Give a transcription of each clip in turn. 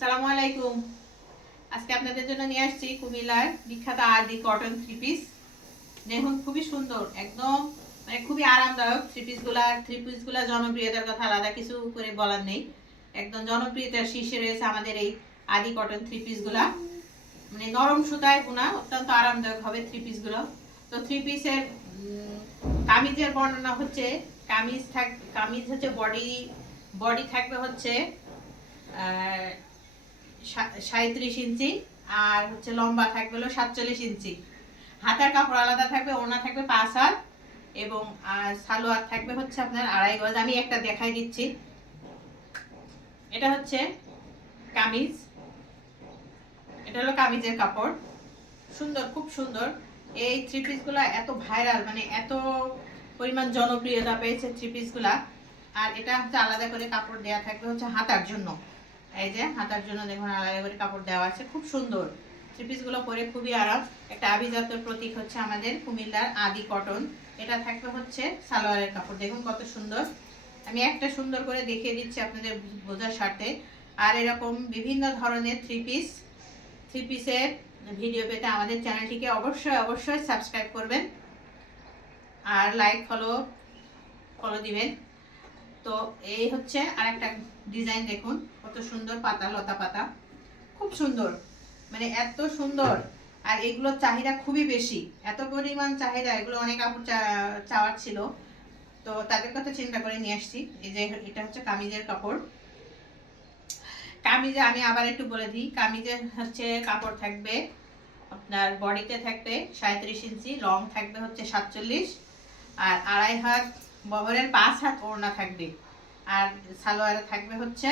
সালামু আলাইকুম। আজকে আপনাদের জন্য নিয়ে আসছি কুমিল্লার বিখ্যাত আরডি কটন থ্রি পিস দেখুন, খুবই সুন্দর, একদম মানে খুবই আরামদায়ক থ্রি পিসগুলা থ্রি পিসগুলা জনপ্রিয়তার কথা আলাদা কিছু করে বলার নেই। একদম জনপ্রিয়তার শীর্ষে রয়েছে আমাদের এই আদি কটন থ্রি পিসগুলা মানে নরম সুতায় বোনা, অত্যন্ত আরামদায়ক হবে থ্রি পিসগুলো তো থ্রি পিসের কামিজের বর্ণনা হচ্ছে, কামিজ থাক, কামিজ হচ্ছে বডি বডি থাকবে হচ্ছে সাঁত্রিশ ইঞ্চি, আর হচ্ছে লম্বা থাকবে হলো সাতচল্লিশ ইঞ্চি। হাতার কাপড় আলাদা থাকবে ওনা থাকবে পাঁচ হাত, এবং আর সালোয়ার থাকবে হচ্ছে আপনার আড়াই গজ। আমি একটা দেখাই দিচ্ছি। এটা হচ্ছে কামিজ। এটা হলো কামিজের কাপড়। সুন্দর, খুব সুন্দর। এই থ্রি পিসগুলো এত ভাইরাল মানে এত পরিমাণ জনপ্রিয়তা পেয়েছে থ্রি পিসগুলা আর এটা হচ্ছে আলাদা করে কাপড় দেওয়া থাকবে হচ্ছে হাতার জন্য। এই যে, হাতার জন্য দেখুন আলাদা করে কাপড় দেওয়া আছে, খুব সুন্দর। থ্রি পিসগুলো পরে খুবই আরাম। একটা আভিজাত্য প্রতীক হচ্ছে আমাদের কুমিল্লার আদি কটন। এটা থাকবে হচ্ছে সালোয়ারের কাপড়। দেখুন কত সুন্দর। আমি একটা সুন্দর করে দেখিয়ে দিচ্ছি আপনাদের বোঝার স্বার্থে। আর এরকম বিভিন্ন ধরনের থ্রি পিস থ্রি পিসের ভিডিও পেতে আমাদের চ্যানেলটিকে অবশ্যই অবশ্যই সাবস্ক্রাইব করবেন। আর লাইক ফলো ফলো দিবেন। তো এই হচ্ছে আর একটা ডিজাইন দেখুন। কত সুন্দর পাতা, লতা পাতা। খুব সুন্দর। মানে এত সুন্দর। আর এগুলোর চাহিদা খুবই বেশি। এত পরিমাণ চাহিদা, এগুলো অনেক আপুর চাওয়ার ছিল। তো তাদের কথা চিন্তা করে নিয়ে আসছি। এই যে এটা হচ্ছে কামিজের কাপড়। কামিজে আমি আবার একটু বলে দিই। কামিজের হচ্ছে কাপড় থাকবে আপনার বডিতে থাকবে সাঁত্রিশ ইঞ্চি লং থাকবে হচ্ছে সাতচল্লিশ। আর আড়াই হাত বহরের পাঁচ হাত ওড়না থাকবে। আর সালোয়ারে থাকবে হচ্ছে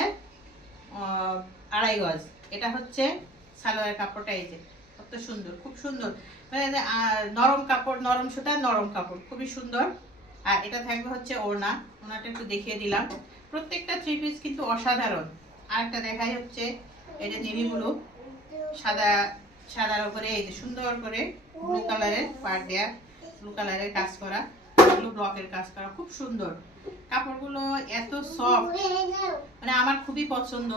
আড়াই গজ। এটা হচ্ছে সালোয়ারের কাপড়টা, এই যে। কত সুন্দর, খুব সুন্দর। মানে নরম কাপড়, নরম সুতা, নরম কাপড়। খুবই সুন্দর। আর এটা থাকবে হচ্ছে ওড়না। ওনাটা একটু দেখিয়ে দিলাম। প্রত্যেকটা থ্রি পিস কিন্তু অসাধারণ। আর একটা দেখাই হচ্ছে এটা ব্লু সাদা, সাদার উপরে এই যে সুন্দর করে ব্লু কালারের পার দেয়া ব্লু কালারের কাজ করা। ব্লু ব্লকের কাজ করা, খুব সুন্দর। কাপড়গুলো এত সফট মানে আমার খুবই পছন্দ,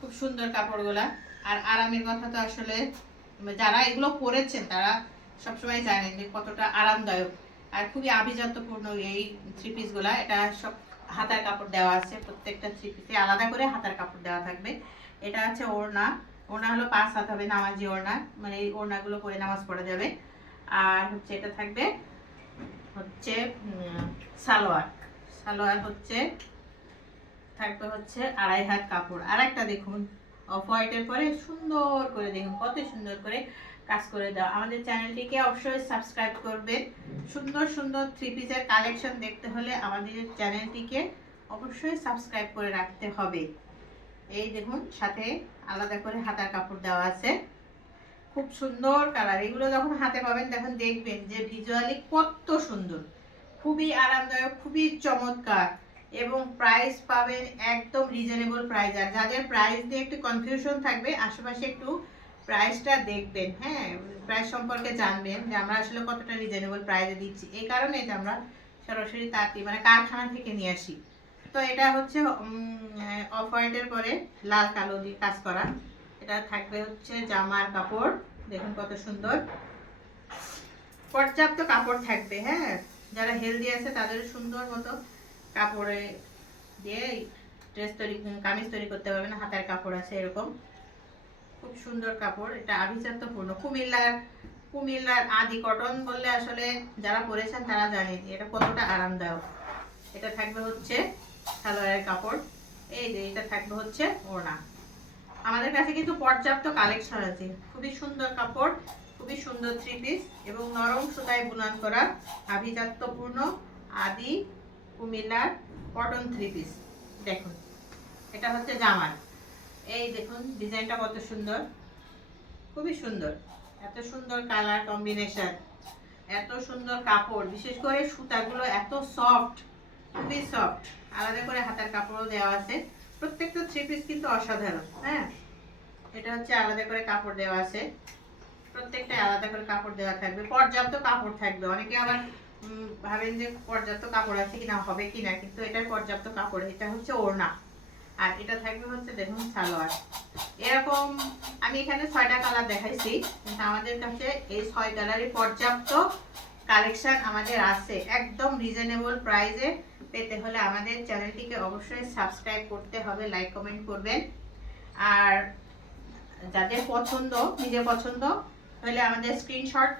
খুব সুন্দর কাপড়গুলা। আর আরামের কথা তো আসলে, যারা এগুলো পরেছেন, তারা সবসময় জানেন যে কতটা আরামদায়ক। আর খুবই আভিজাত্যপূর্ণ এই থ্রি পিসগুলা এটা সব হাতার কাপড় দেওয়া আছে, প্রত্যেকটা থ্রি পিসে আলাদা করে হাতার কাপড় দেওয়া থাকবে। এটা হচ্ছে ওড়না ওড়না হলো পাঁচ হাত হবে নামাজি ওড়না মানে এই ওড়নাগুলো পরে নামাজ পড়া যাবে। আর হচ্ছে এটা থাকবে হচ্ছে সালোয়ার। সালোয়ার হচ্ছে, থাকবে হচ্ছে আড়াই হাত কাপড়। আর একটা দেখুন, অফ হোয়াইটের পরে সুন্দর করে দেখুন, কত সুন্দর করে কাজ করে দেওয়া। আমাদের চ্যানেলটিকে অবশ্যই সাবস্ক্রাইব করবেন। সুন্দর সুন্দর থ্রি পিসের কালেকশন দেখতে হলে আমাদের চ্যানেলটিকে অবশ্যই সাবস্ক্রাইব করে রাখতে হবে। এই দেখুন, সাথে আলাদা করে হাতার কাপড় দেওয়া আছে। খুব সুন্দর কালার এগুলো যখন হাতে পাবেন তখন দেখবেন যে ভিজুয়ালি কত সুন্দর। খুবই আরামদায়ক, খুবই চমৎকার এবং প্রাইস পাবেন একদম রিজনেবল প্রাইস আর যাদের প্রাইস নিয়ে একটু কনফিউশন থাকবে, আশেপাশে একটু প্রাইসটা দেখবেন। হ্যাঁ প্রাইস সম্পর্কে জানবেন যে আমরা আসলে কতটা রিজনেবল প্রাইসে দিচ্ছি। এই কারণে যে আমরা সরাসরি তাঁতি মানে কারখানা থেকে নিয়ে আসি। তো এটা হচ্ছে অফ হোয়াইটের পরে লাল কালো দিয়ে কাজ করা। এটা থাকবে হচ্ছে জামার কাপড়। দেখুন কত সুন্দর। পর্যাপ্ত কাপড় থাকবে হ্যাঁ? যারা হেলদি আছে তাদের সুন্দর মতো কাপড়ে দিয়ে ড্রেস তৈরি কামিজ তৈরি করতে পারবেন, হাতের কাপড় আছে এরকম। খুব সুন্দর কাপড়, এটা আভিজাত্যপূর্ণ। কুমিল্লার কুমিল্লার আদি কটন বললে আসলে যারা পরেছেন তারা জানে এটা কতটা আরামদায়ক। এটা থাকবে হচ্ছে সালোয়ারের কাপড়। এই যে, এটা থাকবে হচ্ছে ওড়না। আমাদের কাছে কিন্তু পর্যাপ্ত কালেকশন আছে। খুবই সুন্দর কাপড়, খুবই সুন্দর থ্রি পিস এবং নরম সুতায় বুনান করা আভিজাত্যপূর্ণ আদি কুমিল্লার কটন থ্রি পিস দেখুন, এটা হচ্ছে জামার। এই দেখুন, ডিজাইনটা কত সুন্দর। খুবই সুন্দর। এত সুন্দর কালার কম্বিনেশন এত সুন্দর কাপড়, বিশেষ করে সুতাগুলো এত সফট খুবই সফট আলাদা করে হাতার কাপড়ও দেওয়া আছে। প্রত্যেকটা থ্রি পিস কিন্তু অসাধারণ। হ্যাঁ? এটা হচ্ছে আলাদা করে কাপড় দেওয়া আছে। প্রত্যেকটা আলাদা করে কাপড় দেওয়া থাকবে। পর্যাপ্ত কাপড় থাকবে। অনেকে আবার ভাবেন যে পর্যাপ্ত কাপড় আছে কিনা, হবে কিনা, কিন্তু এটার পর্যাপ্ত কাপড়, এটা হচ্ছে ওড়না। আর এটা থাকবে হচ্ছে দেখুন সালোয়ার। এরকম, আমি এখানে ছয়টা কালার দেখাইছি, কিন্তু আমাদের কাছে এই ছয় কালারই পর্যাপ্ত কালেকশন আমাদের আছে। একদম রিজনেবল প্রাইসে পেতে হলে আমাদের চ্যানেলটিকে অবশ্যই সাবস্ক্রাইব করতে হবে, লাইক, কমেন্ট করবেন। আর যাদের পছন্দ, নিজের পছন্দ হলে আমাদের স্ক্রিনশট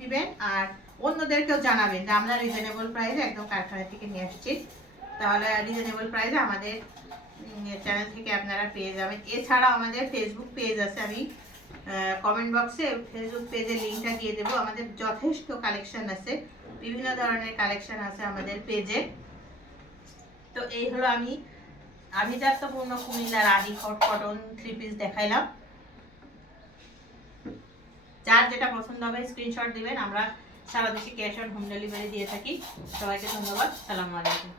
দিবেন আর অন্যদেরকেও জানাবেন যে আমরা রিজনেবল প্রাইসে একদম কারখানা থেকে নিয়ে আসছি। তাহলে রিজনেবল প্রাইসে আমাদের চ্যানেল থেকে আপনারা পেয়ে যাবেন। এছাড়া আমাদের ফেসবুক পেজ আছে, আমি কমেন্ট বক্সে ফেসবুক পেজের লিঙ্কটা দিয়ে দেবো। আমাদের যথেষ্ট কালেকশন আছে, বিভিন্ন ধরনের কালেকশন আছে আমাদের পেজে তো এই হলো আমি আভিজাত্যপূর্ণ কুমিল্লার আদি কটন থ্রি পিস দেখাইলাম। যার যেটা পছন্দ হবে স্ক্রিনশট দিবেন, আমরা সারা দেশে ক্যাশ অন হোম ডেলিভারি দিয়ে থাকি। সবাইকে ধন্যবাদ, সালামু আলাইকুম।